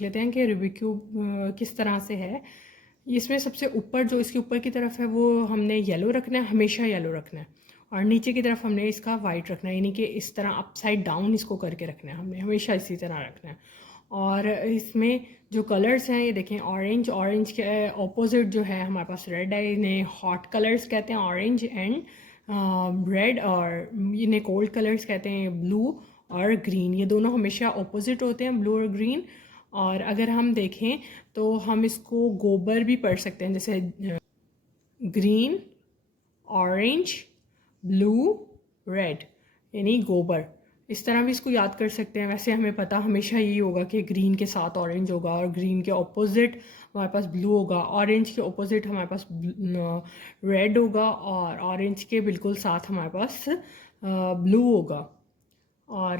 लेते हैं कि रूबिक क्यूब किस तरह से है। इसमें सबसे ऊपर जो इसके ऊपर की तरफ है वो हमने येलो रखना है, हमेशा येलो रखना है, और नीचे की तरफ हमने इसका वाइट रखना है, यानी कि इस तरह अपसाइड डाउन इसको करके रखना है, हमने हमेशा इसी तरह रखना है। और इसमें जो कलर्स हैं ये देखें, ऑरेंज, ऑरेंज के ऑपोजिट जो है हमारे पास रेड है, इन्हें हॉट कलर्स कहते हैं ऑरेंज एंड रेड, और इन्हें कोल्ड कलर्स कहते हैं ब्लू और ग्रीन। ये दोनों हमेशा ऑपोजिट होते हैं, ब्लू और ग्रीन। और अगर हम देखें तो हम इसको गोबर भी पढ़ सकते हैं, जैसे ग्रीन, ऑरेंज, ब्लू, रेड, यानी गोबर। इस तरह भी इसको याद कर सकते हैं। वैसे हमें पता हमेशा यही होगा कि ग्रीन के साथ ऑरेंज होगा, और ग्रीन के ऑपोजिट हमारे पास ब्लू होगा, ऑरेंज के ऑपोजिट हमारे पास रेड होगा, और ऑरेंज के बिल्कुल साथ हमारे पास ब्लू होगा। और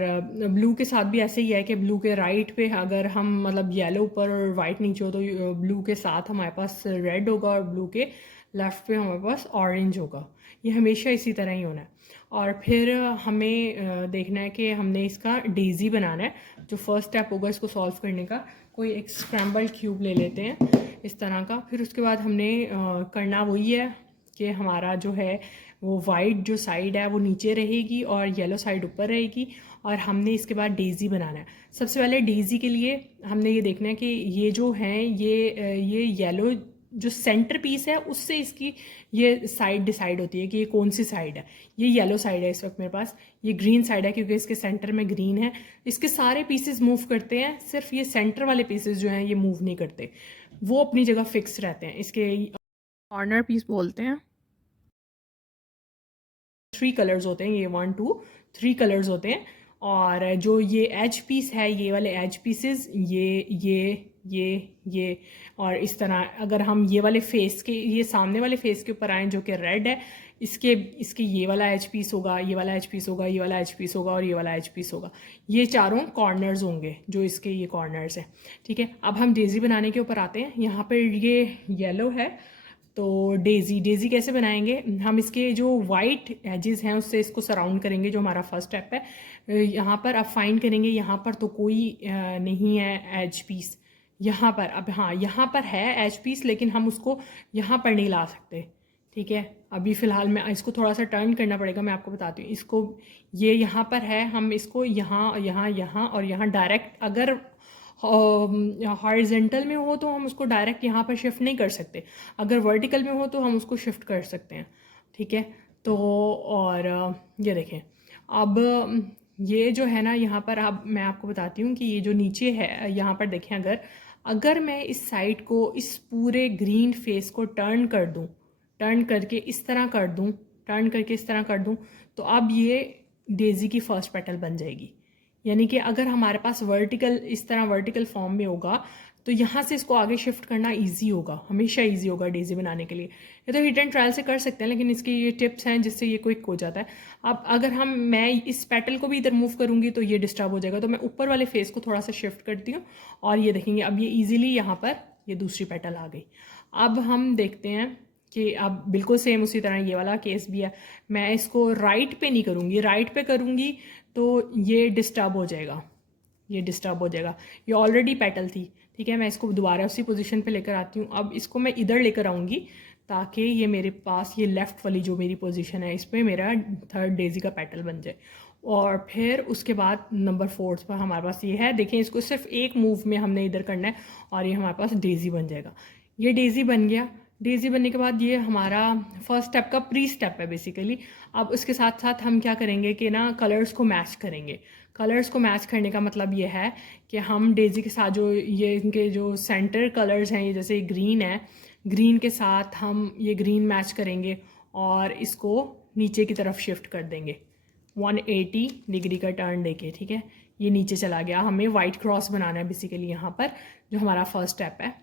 ब्लू के साथ भी ऐसे ही है कि ब्लू के राइट पे अगर हम मतलब येलो ऊपर और वाइट नीचे हो तो ब्लू के साथ हमारे पास रेड होगा, और ब्लू के लेफ्ट पे हमारे पास ऑरेंज होगा। ये हमेशा इसी तरह ही होना है। और फिर हमें देखना है कि हमने इसका डेज़ी बनाना है। जो फर्स्ट स्टेप होगा इसको सॉल्व करने का, कोई एक स्क्रैम्बल्ड क्यूब ले लेते हैं इस तरह का। फिर उसके बाद हमने करना वही है कि हमारा जो है वो वाइट जो साइड है वो नीचे रहेगी और येलो साइड ऊपर रहेगी, और हमने इसके बाद डेज़ी बनाना है। सबसे पहले डेज़ी के लिए हमने ये देखना है कि ये जो हैं ये येलो जो सेंटर पीस है उससे इसकी ये साइड डिसाइड होती है कि ये कौन सी साइड है। ये येलो साइड है इस वक्त मेरे पास, ये ग्रीन साइड है क्योंकि इसके सेंटर में ग्रीन है। इसके सारे पीसेस मूव करते हैं, सिर्फ ये सेंटर वाले पीसेस जो हैं ये मूव नहीं करते, वो अपनी जगह फिक्स रहते हैं। इसके कॉर्नर पीस बोलते हैं। 3 कलर्स होते हैं, ये 1 2 3 कलर्स होते हैं। और जो ये एज पीस है, ये वाले एज पीसेस, ये और इस तरह अगर हम ये वाले फेस के, ये सामने वाले फेस के ऊपर आएँ जो कि रेड है, इसके ये वाला एज पीस होगा, ये वाला एज पीस होगा, ये वाला एज पीस होगा, और ये वाला एज पीस होगा। ये चारों कॉर्नर्स होंगे जो इसके ये कॉर्नर्स हैं। ठीक है, अब हम डेज़ी बनाने के ऊपर आते हैं। यहाँ पर ये येलो है, तो डेज़ी कैसे बनाएंगे हम, इसके जो वाइट एजेस हैं उससे इसको सराउंड करेंगे, जो हमारा फर्स्ट स्टेप है। यहाँ पर अब फाइंड करेंगे, यहाँ पर तो कोई नहीं है एज पीस। यहाँ पर अब हाँ, यहाँ पर है एज पीस, लेकिन हम उसको यहाँ पर नहीं ला सकते। ठीक है, अभी फ़िलहाल मैं इसको थोड़ा सा टर्न करना पड़ेगा, मैं आपको बताती हूँ। इसको ये यहाँ पर है, हम इसको यहाँ यहाँ यहाँ और यहाँ डायरेक्ट अगर हॉरिजेंटल में हो तो हम उसको डायरेक्ट यहाँ पर शिफ्ट नहीं कर सकते, अगर वर्टिकल में हो तो हम उसको शिफ्ट कर सकते हैं। ठीक है, तो और ये देखें अब ये जो है ना, यहाँ पर अब मैं आपको बताती हूँ कि ये जो नीचे है यहाँ पर देखें, अगर मैं इस साइड को, इस पूरे ग्रीन फेस को टर्न कर दूँ, टर्न करके इस तरह कर दूँ, टर्न करके इस तरह कर दूँ, तो अब ये डेज़ी की फर्स्ट पेटल बन जाएगी। यानी कि अगर हमारे पास वर्टिकल, इस तरह वर्टिकल फॉर्म में होगा तो यहाँ से इसको आगे शिफ्ट करना इजी होगा, हमेशा इजी होगा डेज़ी बनाने के लिए। ये तो हिट एंड ट्रायल से कर सकते हैं, लेकिन इसके ये टिप्स हैं जिससे ये क्विक हो जाता है। अब अगर मैं इस पेटल को भी इधर मूव करूँगी तो ये डिस्टर्ब हो जाएगा, तो मैं ऊपर वाले फेस को थोड़ा सा शिफ्ट करती हूँ, और ये देखेंगे अब ये ईजिली यहाँ पर ये दूसरी पेटल आ गई। अब हम देखते हैं कि अब बिल्कुल सेम उसी तरह ये वाला केस भी है। मैं इसको राइट पे नहीं करूँगी, राइट पे करूँगी तो ये डिस्टर्ब हो जाएगा, ये डिस्टर्ब हो जाएगा। ये ऑलरेडी पेटल थी। ठीक है, मैं इसको दोबारा उसी पोजीशन पे लेकर आती हूँ। अब इसको मैं इधर लेकर आऊँगी ताकि ये मेरे पास ये लेफ़्ट वाली जो मेरी पोजीशन है इस पर मेरा थर्ड डेज़ी का पेटल बन जाए। और फिर उसके बाद नंबर 4 पर हमारे पास ये है, देखें इसको सिर्फ एक मूव में हमने इधर करना है और ये हमारे पास डेज़ी बन जाएगा। ये डेज़ी बन गया। डेज़ी बनने के बाद ये हमारा फर्स्ट स्टेप का प्री स्टेप है बेसिकली। अब उसके साथ साथ हम क्या करेंगे कि ना कलर्स को मैच करेंगे। कलर्स को मैच करने का मतलब ये है कि हम डेज़ी के साथ जो ये इनके जो सेंटर कलर्स हैं, ये जैसे ग्रीन है, ग्रीन के साथ हम ये ग्रीन मैच करेंगे और इसको नीचे की तरफ शिफ्ट कर देंगे 180 डिग्री का टर्न देके। ठीक है, ये नीचे चला गया। हमें वाइट क्रॉस बनाना है बेसिकली यहाँ पर, जो हमारा फर्स्ट स्टेप है।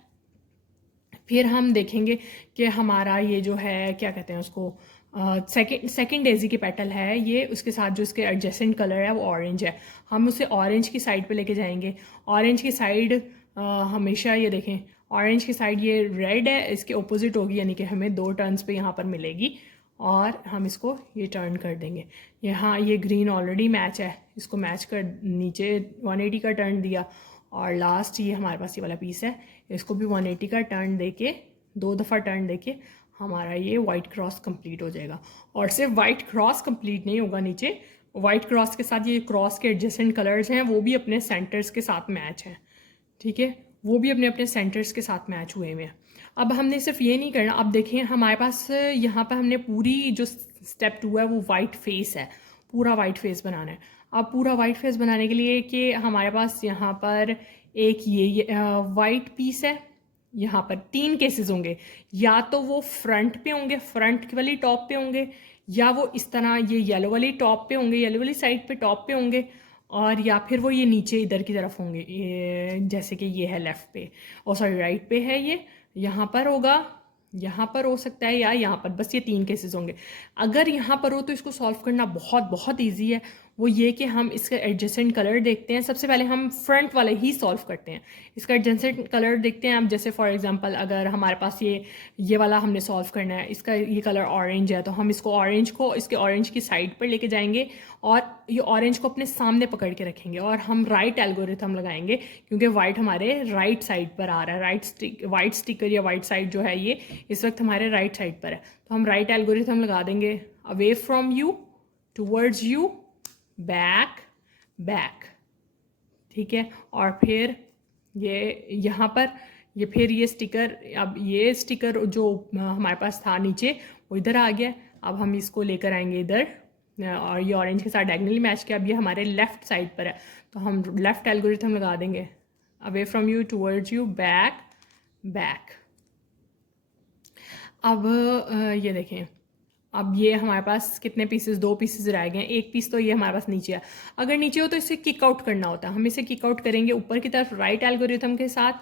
फिर हम देखेंगे कि हमारा ये जो है क्या कहते हैं उसको, सेकंड डेज़ी की पेटल है ये, उसके साथ जो इसके एडजेसेंट कलर है वो ऑरेंज है। हम उसे ऑरेंज की साइड पे लेके जाएंगे। ऑरेंज की साइड हमेशा ये देखें, ऑरेंज की साइड ये रेड है, इसके ऑपोजिट होगी, यानी कि हमें 2 टर्न्स पे यहाँ पर मिलेगी, और हम इसको ये टर्न कर देंगे। यहाँ ये ग्रीन ऑलरेडी मैच है, इसको मैच कर नीचे 180 का टर्न दिया, और लास्ट ये हमारे पास ये वाला पीस है, इसको भी 180 का टर्न देके, 2 दफ़ा टर्न देके हमारा ये वाइट क्रॉस कंप्लीट हो जाएगा। और सिर्फ वाइट क्रॉस कंप्लीट नहीं होगा, नीचे वाइट क्रॉस के साथ ये क्रॉस के एडजेसेंट कलर्स हैं वो भी अपने सेंटर्स के साथ मैच हैं, ठीक है, वो भी अपने अपने सेंटर्स के साथ मैच हुए हुए हैं। अब हमने सिर्फ ये नहीं करना, अब देखें हमारे पास यहाँ पर हमने पूरी जो स्टेप 2 है वो वाइट फेस है, पूरा वाइट फेस बनाना है। अब पूरा वाइट फेस बनाने के लिए कि हमारे पास यहाँ पर एक ये वाइट पीस है, यहाँ पर 3 केसेस होंगे, या तो वो फ्रंट पे होंगे, फ्रंट वाली टॉप पे होंगे, या वो इस तरह ये येलो वाली टॉप पे होंगे, येलो वाली साइड पे टॉप पे होंगे, और या फिर वो ये नीचे इधर की तरफ होंगे, ये जैसे कि ये है लेफ़्ट पे, और सॉरी राइट पे है, ये यहाँ पर होगा, यहाँ पर हो सकता है, या यहाँ पर, बस ये 3 केसेस होंगे। अगर यहाँ पर हो तो इसको सॉल्व करना बहुत बहुत ईजी है। वो ये कि हम इसका एडजेसेंट कलर देखते हैं, सबसे पहले हम फ्रंट वाले ही सॉल्व करते हैं, इसका एडजेसेंट कलर देखते हैं। अब जैसे फॉर एग्जांपल अगर हमारे पास ये वाला हमने सॉल्व करना है, इसका ये कलर ऑरेंज है, तो हम इसको ऑरेंज को इसके ऑरेंज की साइड पर लेके जाएंगे और ये ऑरेंज को अपने सामने पकड़ के रखेंगे और हम राइट एल्गोरिथम लगाएंगे, क्योंकि वाइट हमारे राइट साइड पर आ रहा है, वाइट स्टिकर या वाइट साइड जो है ये इस वक्त हमारे राइट साइड पर है, तो हम राइट एल्गोरिथम लगा देंगे, away from you, towards you, back, back, ठीक है। और फिर ये यहाँ पर ये फिर ये स्टिकर, अब ये स्टिकर जो हमारे पास था नीचे वो इधर आ गया, अब हम इसको लेकर आएंगे इधर, और ये ऑरेंज के साथ डायगनली मैच किया, अब ये हमारे लेफ़्ट साइड पर है, तो हम लेफ़्ट एल्गोरिथम लगा देंगे, away from you, towards you, back, back. अब ये देखें, अब ये हमारे पास कितने पीसेस, 2 पीसेस रह गए हैं, एक पीस तो ये हमारे पास नीचे है। अगर नीचे हो तो इसे किक आउट करना होता है, हम इसे किक आउट करेंगे ऊपर की तरफ राइट एल्गोरिथम के साथ,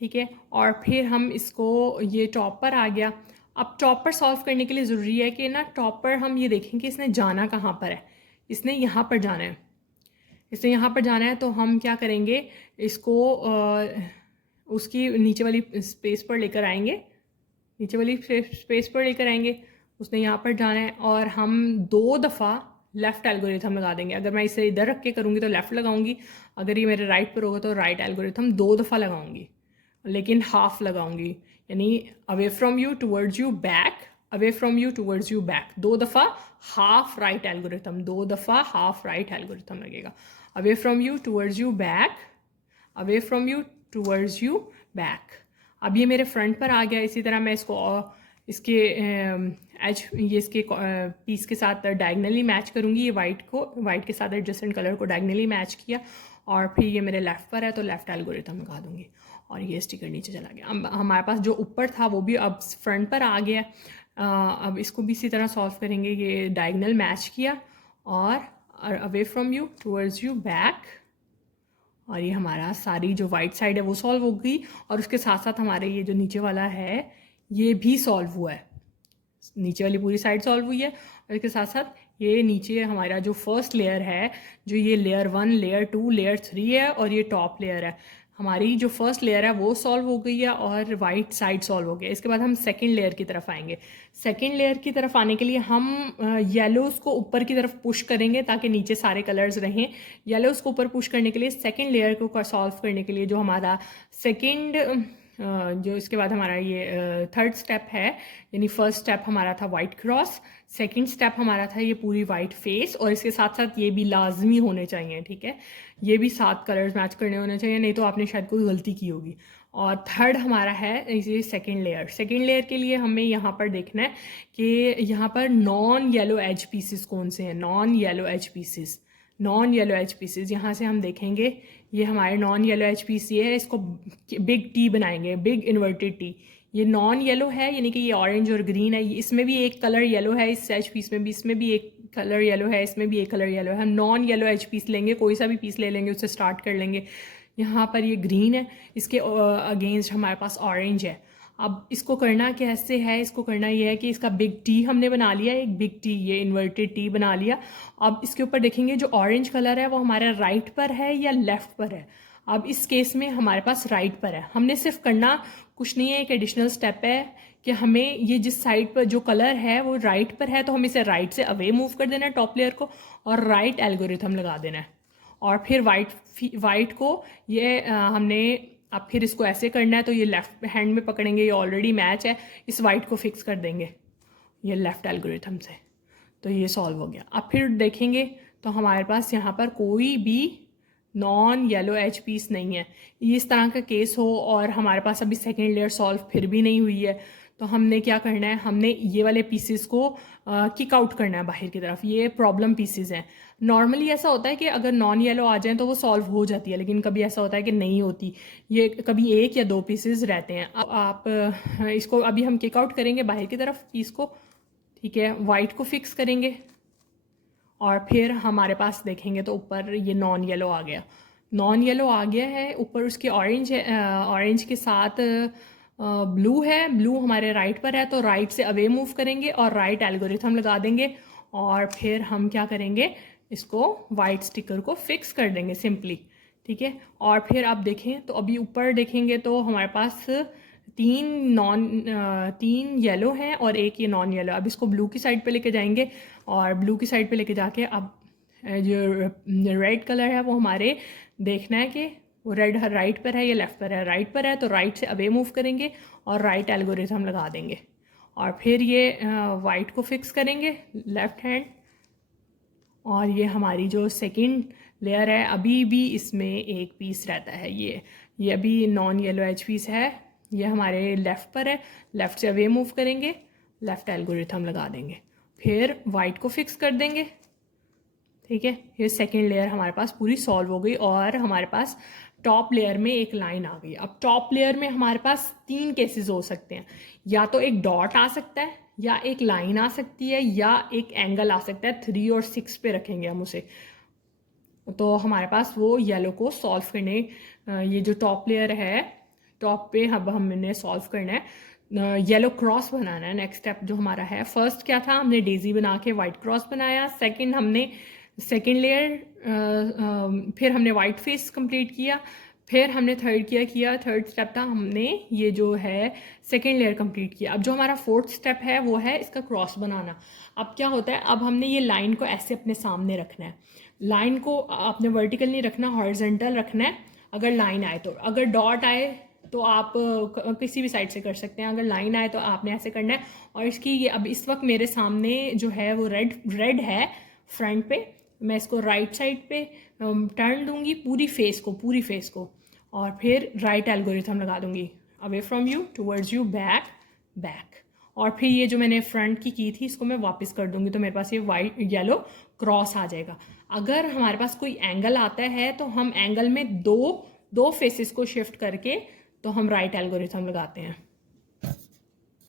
ठीक है। और फिर हम इसको, ये टॉप पर आ गया। अब टॉप पर सॉल्व करने के लिए ज़रूरी है कि ना टॉप पर हम ये देखें कि इसने जाना कहाँ पर है, इसने यहाँ पर जाना है, इसने यहाँ पर जाना है, तो हम क्या करेंगे, इसको उसकी नीचे वाली स्पेस पर लेकर आएंगे, नीचे वाली स्पेस पर लेकर आएंगे, उसने यहाँ पर जाना है, और हम 2 दफ़ा लेफ़्ट एल्गोरिथम लगा देंगे। अगर मैं इसे इधर रख के करूँगी तो लेफ़्ट लगाऊंगी, अगर ये मेरे राइट पर होगा तो राइट एल्गोरिथम 2 दफ़ा लगाऊंगी, लेकिन हाफ लगाऊंगी, यानी away from you towards you back, away from you towards you back, 2 दफ़ा हाफ राइट एल्गोरिथम, 2 दफ़ा हाफ राइट एल्गोरिथम लगेगा, away from you towards you back, away from you towards you back. अब ये मेरे front पर आ गया। इसी तरह मैं इसको इसके एज ये इसके पीस के साथ डायगनली मैच करूँगी, ये वाइट को, वाइट के साथ एडजस्टेंट कलर को डायगनली मैच किया, और फिर ये मेरे लेफ़्ट पर है तो लेफ़्ट एल्गोरिथम लगा दूँगी, और ये स्टिकर नीचे चला गया। अब हमारे पास जो ऊपर था वो भी अब फ्रंट पर आ गया। अब इसको भी इसी तरह सॉल्व करेंगे, ये डायगनल मैच किया, और away from you towards you back, और ये हमारा सारी जो वाइट साइड है वो सॉल्व हो गई, और उसके साथ साथ हमारे ये जो नीचे वाला है ये भी सॉल्व हुआ है, नीचे वाली पूरी साइड सॉल्व हुई है, और इसके साथ साथ ये नीचे हमारा जो फर्स्ट लेयर है, जो ये लेयर 1, लेयर 2, लेयर 3 है, और ये टॉप लेयर है, हमारी जो फर्स्ट लेयर है वो सॉल्व हो गई है, और वाइट साइड सॉल्व हो गया। इसके बाद हम सेकंड लेयर की तरफ आएंगे। सेकंड लेयर की तरफ आने के लिए हम येलोस को ऊपर की तरफ पुश करेंगे ताकि नीचे सारे कलर्स रहें। येलोस को ऊपर पुश करने के लिए, सेकंड लेयर को सॉल्व करने के लिए, जो हमारा सेकंड जो इसके बाद हमारा ये थर्ड स्टेप है, यानी फर्स्ट स्टेप हमारा था वाइट क्रॉस, सेकंड स्टेप हमारा था ये पूरी वाइट फेस, और इसके साथ साथ ये भी लाजमी होने चाहिए, ठीक है, ये भी 7 कलर्स मैच करने होने चाहिए, नहीं तो आपने शायद कोई गलती की होगी। और थर्ड हमारा है ये सेकंड लेयर। सेकंड लेयर के लिए हमें यहाँ पर देखना है कि यहाँ पर नॉन येलो एज पीसेस कौन से हैं, non yellow edge pieces, non yellow edge pieces. यहाँ से हम देखेंगे ये हमारे नॉन येलो एच पीस ये है, इसको बिग टी बनाएंगे, बिग इन्वर्टेड टी। ये नॉन येलो है, यानी कि ये ऑरेंज और ग्रीन है, इसमें भी एक कलर येलो है, इस एच पीस में भी, इसमें भी एक कलर येलो है, इसमें भी एक कलर येलो है। हम नॉन येलो एच पीस लेंगे, कोई सा भी पीस ले लेंगे, उससे स्टार्ट कर लेंगे। यहाँ पर ये ग्रीन है, इसके अगेंस्ट हमारे पास ऑरेंज है। अब इसको करना कैसे है, इसको करना ये है कि इसका बिग टी हमने बना लिया, एक बिग टी, ये इन्वर्टेड टी बना लिया। अब इसके ऊपर देखेंगे जो ऑरेंज कलर है वो हमारा राइट पर है या लेफ़्ट पर है। अब इस केस में हमारे पास राइट पर है। हमने सिर्फ करना कुछ नहीं है, एक एडिशनल स्टेप है कि हमें ये जिस साइड पर जो कलर है वो राइट पर है, तो हम इसे राइट से अवे मूव कर देना है टॉप लेयर को, और राइट एल्गोरिथम लगा देना है। और फिर वाइट को ये हमने अब फिर इसको ऐसे करना है, तो ये लेफ्ट हैंड में पकड़ेंगे, ये ऑलरेडी मैच है, इस वाइट को फिक्स कर देंगे ये लेफ़्ट एल्गोरिथम से, तो ये सॉल्व हो गया। अब फिर देखेंगे तो हमारे पास यहाँ पर कोई भी नॉन येलो एज पीस नहीं है। इस तरह का केस हो और हमारे पास अभी सेकेंड लेयर सॉल्व फिर भी नहीं हुई है, तो हमने क्या करना है, हमने ये वाले पीसेस को किक आउट करना है बाहर की तरफ। ये प्रॉब्लम पीसेस हैं। नॉर्मली ऐसा होता है कि अगर नॉन येलो आ जाएं तो वो सॉल्व हो जाती है, लेकिन कभी ऐसा होता है कि नहीं होती, ये कभी एक या दो पीसेस रहते हैं। अब आप इसको अभी हम किक आउट करेंगे बाहर की तरफ पीस को, ठीक है। वाइट को फिक्स करेंगे और फिर हमारे पास देखेंगे तो ऊपर ये नॉन येलो आ गया, नॉन येलो आ गया है। ऊपर उसके ऑरेंज है, ऑरेंज के साथ ब्लू है, ब्लू हमारे राइट पर है, तो राइट से अवे मूव करेंगे और राइट एल्गोरिथम लगा देंगे और फिर हम क्या करेंगे, इसको वाइट स्टिकर को फिक्स कर देंगे सिंपली, ठीक है। और फिर आप देखें तो अभी ऊपर देखेंगे तो हमारे पास तीन येलो हैं और एक ये नॉन येलो। अब इसको ब्लू की साइड पे लेके जाएंगे और ब्लू की साइड पे लेके जाके अब जो रेड कलर है वो हमारे देखना है कि वो रेड राइट पर है या लेफ़्ट पर है। राइट पर है तो राइट से अवे मूव करेंगे और राइट एल्गोरिथम लगा देंगे और फिर ये वाइट को फिक्स करेंगे लेफ़्ट हैंड। और ये हमारी जो सेकंड लेयर है अभी भी इसमें एक पीस रहता है, ये अभी नॉन येलो एज पीस है, ये हमारे लेफ़्ट पर है, लेफ़्ट से अवे मूव करेंगे, लेफ़्ट एल्गोरिथम लगा देंगे, फिर वाइट को फिक्स कर देंगे, ठीक है। ये सेकेंड लेयर हमारे पास पूरी सॉल्व हो गई और हमारे पास टॉप लेयर में एक लाइन आ गई। अब टॉप लेयर में हमारे पास तीन केसेस हो सकते हैं, या तो एक डॉट आ सकता है, या एक लाइन आ सकती है, या एक एंगल आ सकता है। 3 और 6 पे रखेंगे हम उसे, तो हमारे पास वो येलो को सॉल्व करने, ये जो टॉप लेयर है टॉप पे अब हमने सॉल्व करना है, येलो क्रॉस बनाना है। नेक्स्ट स्टेप जो हमारा है, फर्स्ट क्या था, हमने डेजी बना के वाइट क्रॉस बनाया। सेकंड हमने सेकंड लेयर, फिर हमने वाइट फेस कंप्लीट किया, फिर हमने थर्ड स्टेप था, हमने ये जो है सेकेंड लेयर कंप्लीट किया। अब जो हमारा फोर्थ स्टेप है वो है इसका क्रॉस बनाना। अब क्या होता है, अब हमने ये लाइन को ऐसे अपने सामने रखना है, लाइन को आपने वर्टिकल नहीं रखना, हॉरिजॉन्टल रखना है। अगर लाइन आए तो, अगर डॉट आए तो आप किसी भी साइड से कर सकते हैं, अगर लाइन आए तो आपने ऐसे करना है। और इसकी ये अब इस वक्त मेरे सामने जो है वो रेड है फ्रंट पे, मैं इसको राइट साइड पे टर्न दूंगी पूरी फेस को और फिर राइट एल्गोरिथम लगा दूंगी, away from you towards you, back. और फिर ये जो मैंने फ्रंट की थी इसको मैं वापस कर दूंगी, तो मेरे पास ये वाइट येलो क्रॉस आ जाएगा। अगर हमारे पास कोई एंगल आता है तो हम एंगल में दो फेसेस को शिफ्ट करके तो हम राइट एल्गोरिथम लगाते हैं।